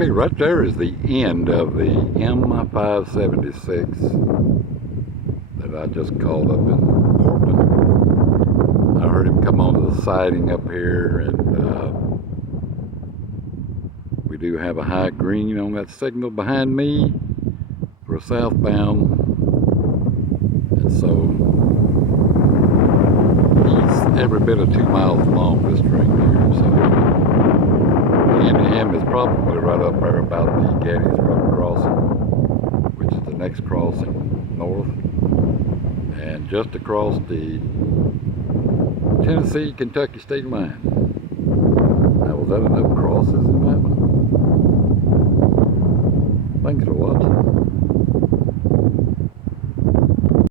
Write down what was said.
Okay, right there is the end of the M576 that I just called up in Portland. I heard him come onto the siding up here, and we do have a high green on that signal behind me for southbound, and so he's every bit of 2 miles long, this train here. So the end of him is probably right up there about the Gettysburg crossing, which is the next crossing north, and just across the Tennessee-Kentucky state line. Now, was that enough crosses in that one? Thanks for watching.